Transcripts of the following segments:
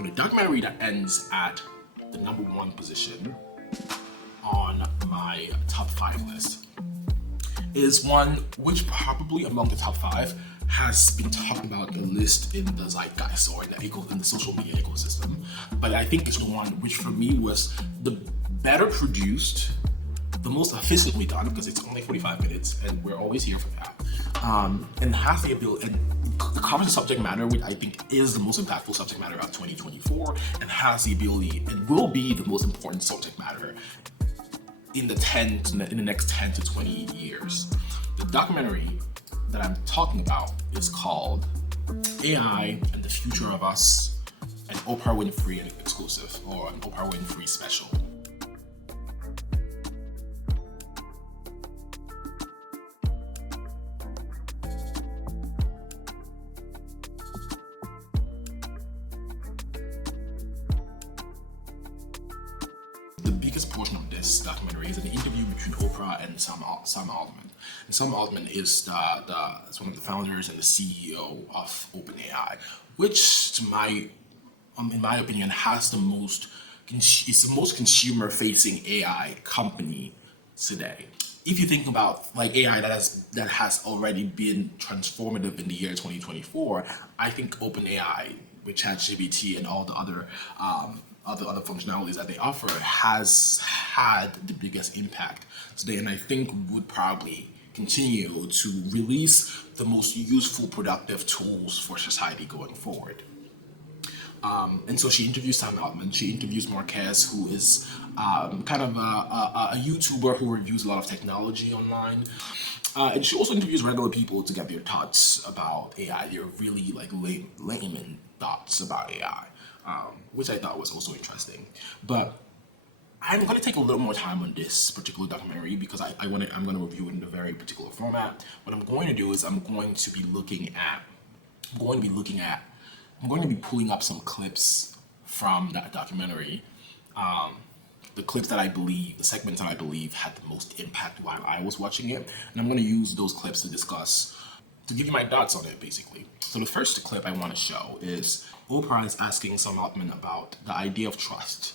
So the documentary that ends at the number 1 position on my top 5 list is one which probably among the top 5 has been talked about the list in the zeitgeist or in the social media ecosystem. But I think it's the one which for me was the better produced, the most efficiently done, because it's only 45 minutes and we're always here for that. And has the ability and covers a subject matter which I think is the most impactful subject matter of 2024 and has the ability and will be the most important subject matter in the next 10 to 20 years. The documentary that I'm talking about is called AI and the Future of Us, an Oprah Winfrey exclusive or an Oprah Winfrey special. The biggest portion of this documentary is an interview between Oprah and Sam Altman. And Sam Altman is one of the founders and the CEO of OpenAI, which, in my opinion, is the most consumer-facing AI company today. If you think about like AI that has already been transformative in the year 2024, I think OpenAI, with ChatGPT and all the other functionalities that they offer, has had the biggest impact today, and I think would probably continue to release the most useful, productive tools for society going forward. And so she interviews Sam Altman, she interviews Marquez, who is kind of a YouTuber who reviews a lot of technology online. And she also interviews regular people to get their thoughts about AI, their really like layman thoughts about AI, which I thought was also interesting. But I'm going to take a little more time on this particular documentary because I'm going to review it in a very particular format. What I'm going to do is I'm going to be pulling up some clips from that documentary. The segments that I believe had the most impact while I was watching it. And I'm going to use those clips to give you my thoughts on it, basically. So the first clip I want to show is Oprah is asking Sam Altman about the idea of trust.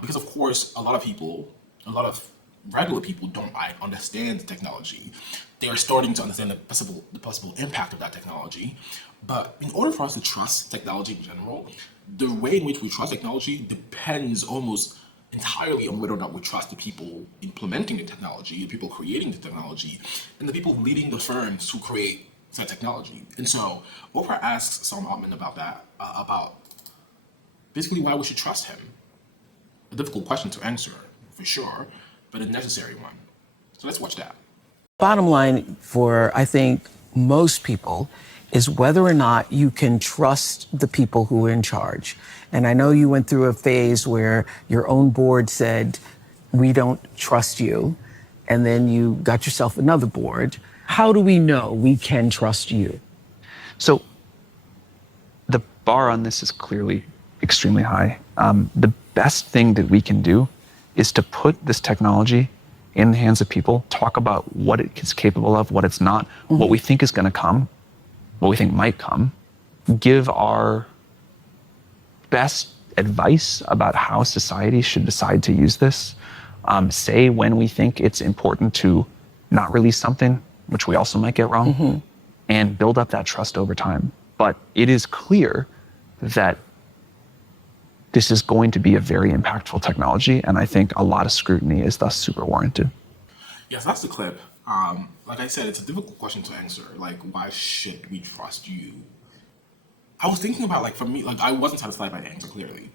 Because of course, a lot of regular people don't understand technology. They are starting to understand the possible impact of that technology. But in order for us to trust technology in general, the way in which we trust technology depends almost entirely on whether or not we trust the people implementing the technology, the people creating the technology, and the people leading the firms who create that technology. And so Oprah asks Sam Altman about that, about basically why we should trust him. A difficult question to answer, for sure, but a necessary one. So let's watch that. Bottom line for, I think, most people is whether or not you can trust the people who are in charge. And I know you went through a phase where your own board said, we don't trust you. And then you got yourself another board. How do we know we can trust you? So the bar on this is clearly extremely high. The best thing that we can do is to put this technology in the hands of people, talk about what it is capable of, what it's not, what we think is going to come, what we think might come, give our best advice about how society should decide to use this, say when we think it's important to not release something, which we also might get wrong, and build up that trust over time. But it is clear that this is going to be a very impactful technology, and I think a lot of scrutiny is thus super warranted. Yes, that's the clip. Like I said, it's a difficult question to answer. Like, why should we trust you? I was thinking about, like, for me, like, I wasn't satisfied by the answer, clearly.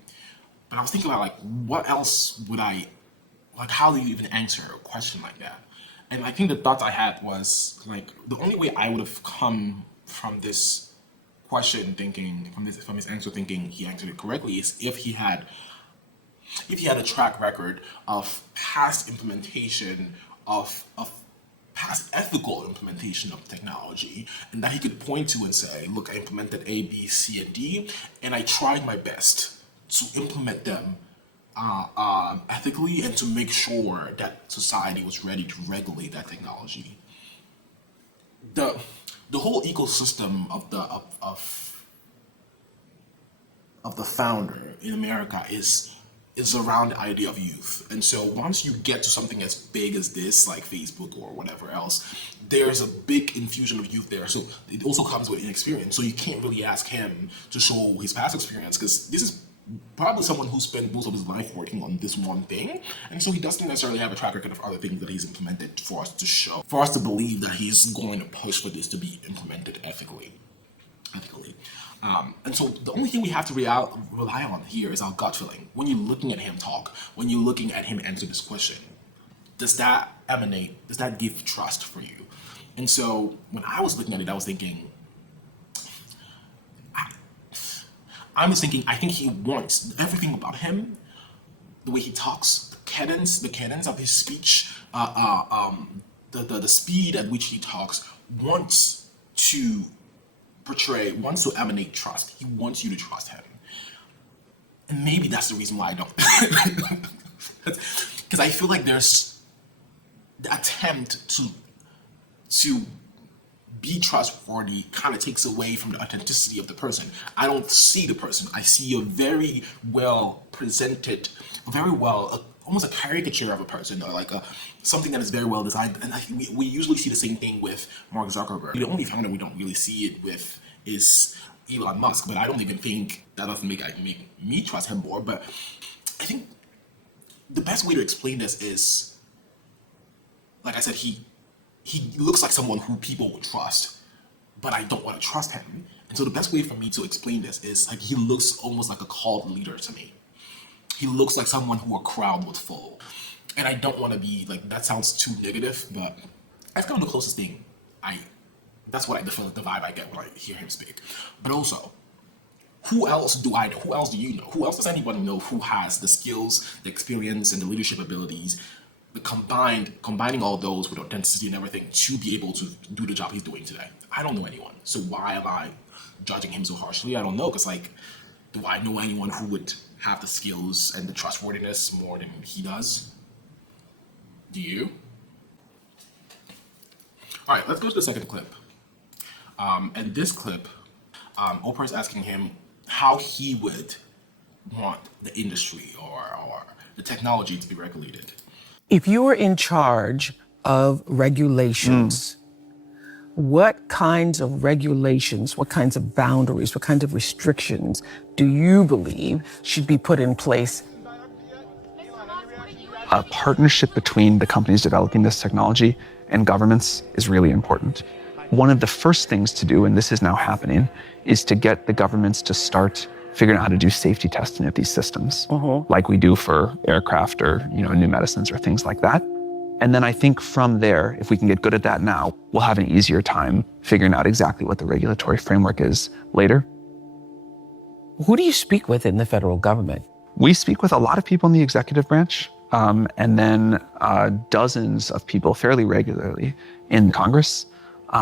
But I was thinking about, like, what else would how do you even answer a question like that? And I think the thoughts I had was, like, the only way I would have come from this question thinking, from his answer thinking he answered it correctly, is if he had a track record of past implementation of past ethical implementation of technology, and that he could point to and say, look, I implemented A, B, C, and D, and I tried my best to implement them ethically and to make sure that society was ready to regulate that technology. The whole ecosystem of the founder in America is around the idea of youth. And so once you get to something as big as this, like Facebook or whatever else, there's a big infusion of youth there. So it also comes with inexperience. So you can't really ask him to show his past experience, because this is probably someone who spent most of his life working on this one thing. And so he doesn't necessarily have a track record of other things that he's implemented for us to show, for us to believe that he's going to push for this to be implemented ethically. And so the only thing we have to rely on here is our gut feeling. When you're looking at him talk, when you're looking at him answer this question, does that give trust for you? And so when I was looking at it, I was thinking, I think he wants everything about him, the way he talks, the cadence of his speech, the speed at which he talks, wants to emanate trust. He wants you to trust him. And maybe that's the reason why I don't. Because I feel like there's the attempt to be trustworthy kind of takes away from the authenticity of the person. I don't see the person. I see a very well presented, almost a caricature of a person, or like something that is very well designed. And I think we usually see the same thing with Mark Zuckerberg. The only founder we don't really see it with is Elon Musk, but I don't even think that doesn't make me trust him more. But I think the best way to explain this is, like I said, he looks like someone who people would trust, but I don't want to trust him. And so the best way for me to explain this is, like, he looks almost like a cult leader to me. He looks like someone who a crowd would follow. And I don't want to be like, that sounds too negative, but that's kind of the closest thing that's what the vibe I get when I hear him speak. But also, who else do I know? Who else do you know? Who else does anybody know who has the skills, the experience, and the leadership abilities, combining all those with authenticity and everything to be able to do the job he's doing today? I don't know anyone. So why am I judging him so harshly? I don't know, because like, do I know anyone who would have the skills and the trustworthiness more than he does? Do you? All right, let's go to the second clip. And this clip, Oprah is asking him how he would want the industry or the technology to be regulated. If you were in charge of regulations, what kinds of regulations, what kinds of boundaries, what kinds of restrictions do you believe should be put in place? A partnership between the companies developing this technology and governments is really important. One of the first things to do, and this is now happening, is to get the governments to start figuring out how to do safety testing of these systems, like we do for aircraft or new medicines or things like that. And then I think from there, if we can get good at that now, we'll have an easier time figuring out exactly what the regulatory framework is later. Who do you speak with in the federal government? We speak with a lot of people in the executive branch, and then dozens of people fairly regularly in Congress.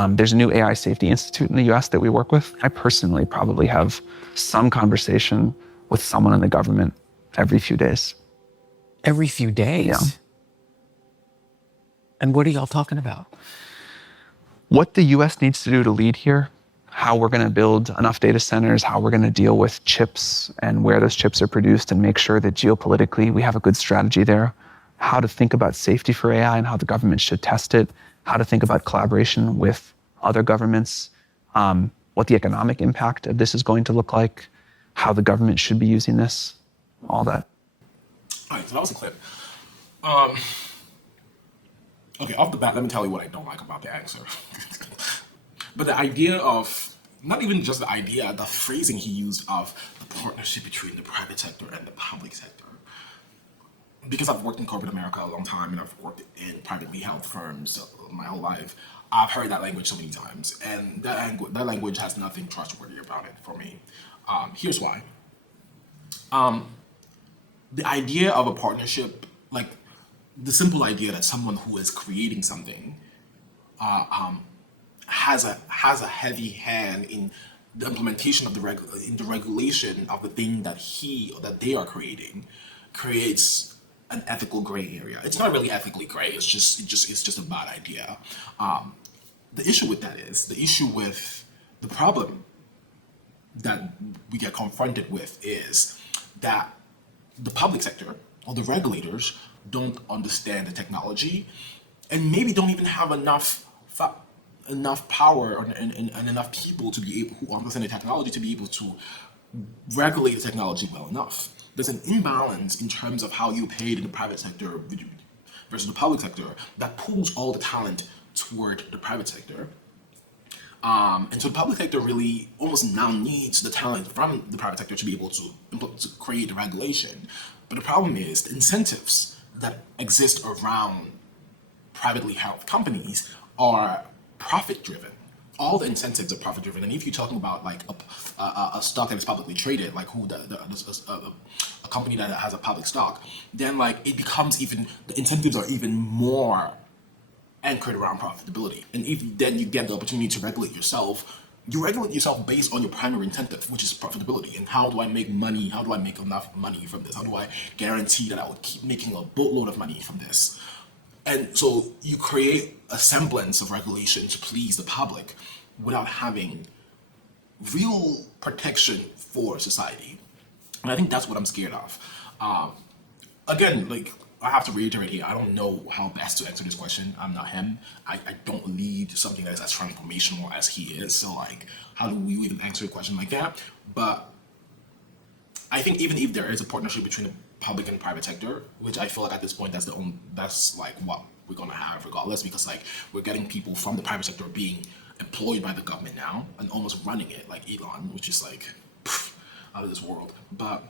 There's a new AI Safety Institute in the US that we work with. I personally probably have some conversation with someone in the government every few days. Every few days? Yeah. And what are y'all talking about? What the US needs to do to lead here, how we're going to build enough data centers, how we're going to deal with chips and where those chips are produced, and make sure that geopolitically we have a good strategy there, how to think about safety for AI and how the government should test it, how to think about collaboration with other governments, what the economic impact of this is going to look like, how the government should be using this, all that. All right, so that was a clip. Okay, off the bat, let me tell you what I don't like about the answer. But the idea of, not even just the idea, the phrasing he used of the partnership between the private sector and the public sector. Because I've worked in corporate America a long time and I've worked in privately held firms my whole life, I've heard that language so many times. And that language has nothing trustworthy about it for me. Here's why. The idea of a partnership, like the simple idea that someone who is creating something has a heavy hand in the implementation of the regulation of the thing that they are creating, creates an ethical gray area. It's not really ethically gray. It's just a bad idea. The issue with that is the problem that we get confronted with is that the public sector or the regulators don't understand the technology and maybe don't even have enough power and enough people to be able who understand the technology to be able to regulate the technology well enough. There's an imbalance in terms of how you paid in the private sector versus the public sector that pulls all the talent toward the private sector. And so the public sector really almost now needs the talent from the private sector to be able to create the regulation. But the problem is the incentives that exist around privately held companies are profit driven. All the incentives are profit driven. And if you're talking about like a stock that is publicly traded, like a company that has a public stock, then like it becomes even, the incentives are even more anchored around profitability. And if then you get the opportunity to regulate yourself, you regulate yourself based on your primary incentive, which is profitability. And how do I make money? How do I make enough money from this? How do I guarantee that I will keep making a boatload of money from this? And so you create a semblance of regulation to please the public without having real protection for society. And I think that's what I'm scared of. Again, like I have to reiterate here, I don't know how best to answer this question. I'm not him. I don't lead something that is as transformational as he is. So like, how do we even answer a question like that? But I think even if there is a partnership between the public and private sector, which I feel like at this point that's like what we're gonna have regardless, because like we're getting people from the private sector being employed by the government now and almost running it like Elon, which is like out of this world. But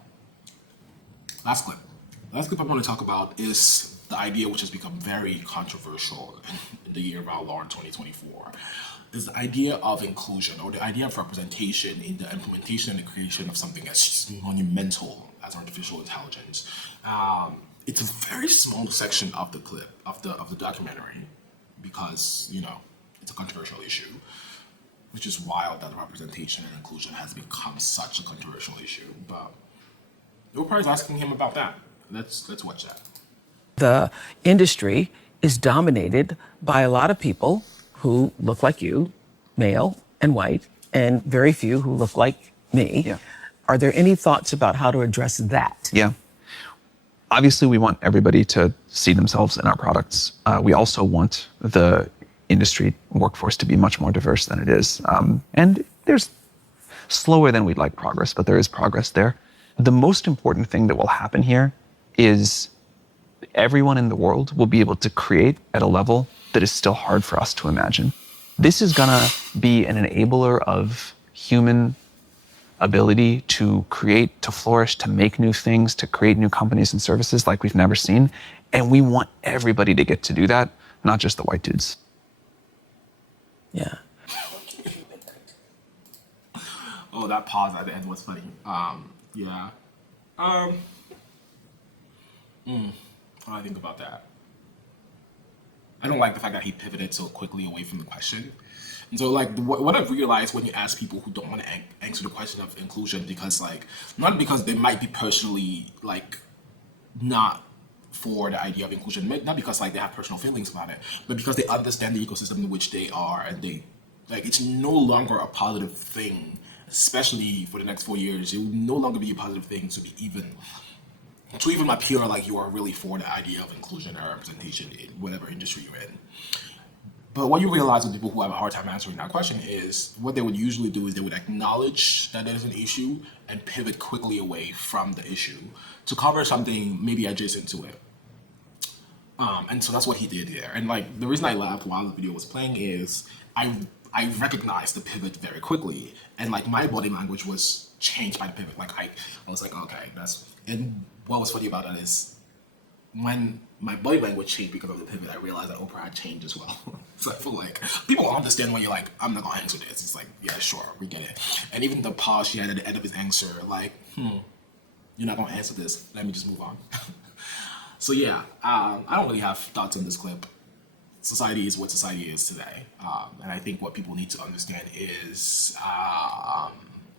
last clip I want to talk about is the idea which has become very controversial in the year of our Lord 2024, is the idea of inclusion or the idea of representation in the implementation and the creation of something as monumental as artificial intelligence. It's a very small section of the clip of the documentary because it's a controversial issue, which is wild that representation and inclusion has become such a controversial issue. But Oprah is asking him about that. Let's watch that. The industry is dominated by a lot of people who look like you, male and white, and very few who look like me. Yeah. Are there any thoughts about how to address that? Yeah. Obviously, we want everybody to see themselves in our products. We also want the industry workforce to be much more diverse than it is. And there's slower than we'd like progress, but there is progress there. The most important thing that will happen here is everyone in the world will be able to create at a level that is still hard for us to imagine. This is gonna be an enabler of human ability to create, to flourish, to make new things, to create new companies and services like we've never seen. And we want everybody to get to do that, not just the white dudes. Yeah. Oh, that pause at the end was funny. Yeah. What do I think about that? I don't like the fact that he pivoted so quickly away from the question. And so, like, what I've realized when you ask people who don't want to answer the question of inclusion, because, like, not because they might be personally, like, not for the idea of inclusion, not because, like, they have personal feelings about it, but because they understand the ecosystem in which they are, and they, like, it's no longer a positive thing, especially for the next 4 years. It will no longer be a positive thing to even appear like you are really for the idea of inclusion or representation in whatever industry you're in. But what you realize with people who have a hard time answering that question is what they would usually do is they would acknowledge that there's an issue and pivot quickly away from the issue to cover something maybe adjacent to it. And so that's what he did there. And like the reason I laughed while the video was playing is I recognized the pivot very quickly, and like my body language was changed by the pivot. Like I was like, okay, and what was funny about that is when my body language changed because of the pivot, I realized that Oprah had changed as well. So I feel like people understand when you're like, I'm not gonna answer this. It's like, yeah, sure, we get it. And even the pause she had at the end of his answer, like, you're not gonna answer this. Let me just move on. So yeah, I don't really have thoughts on this clip. Society is what society is today, and I think what people need to understand is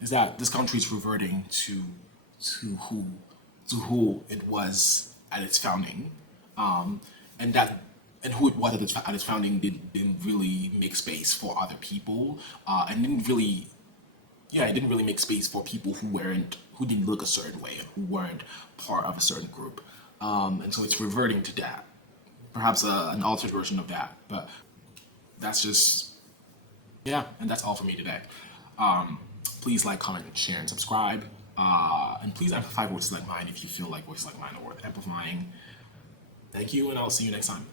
that this country is reverting to who it was at its founding, and who it was at its founding didn't really make space for other people, and didn't really yeah, it didn't really make space for people who didn't look a certain way and who weren't part of a certain group. And so it's reverting to that, perhaps an altered version of that. But that's just, yeah, and that's all for me today. Please like, comment, share, and subscribe. And please amplify voices like mine if you feel like voices like mine are worth amplifying. Thank you, and I'll see you next time.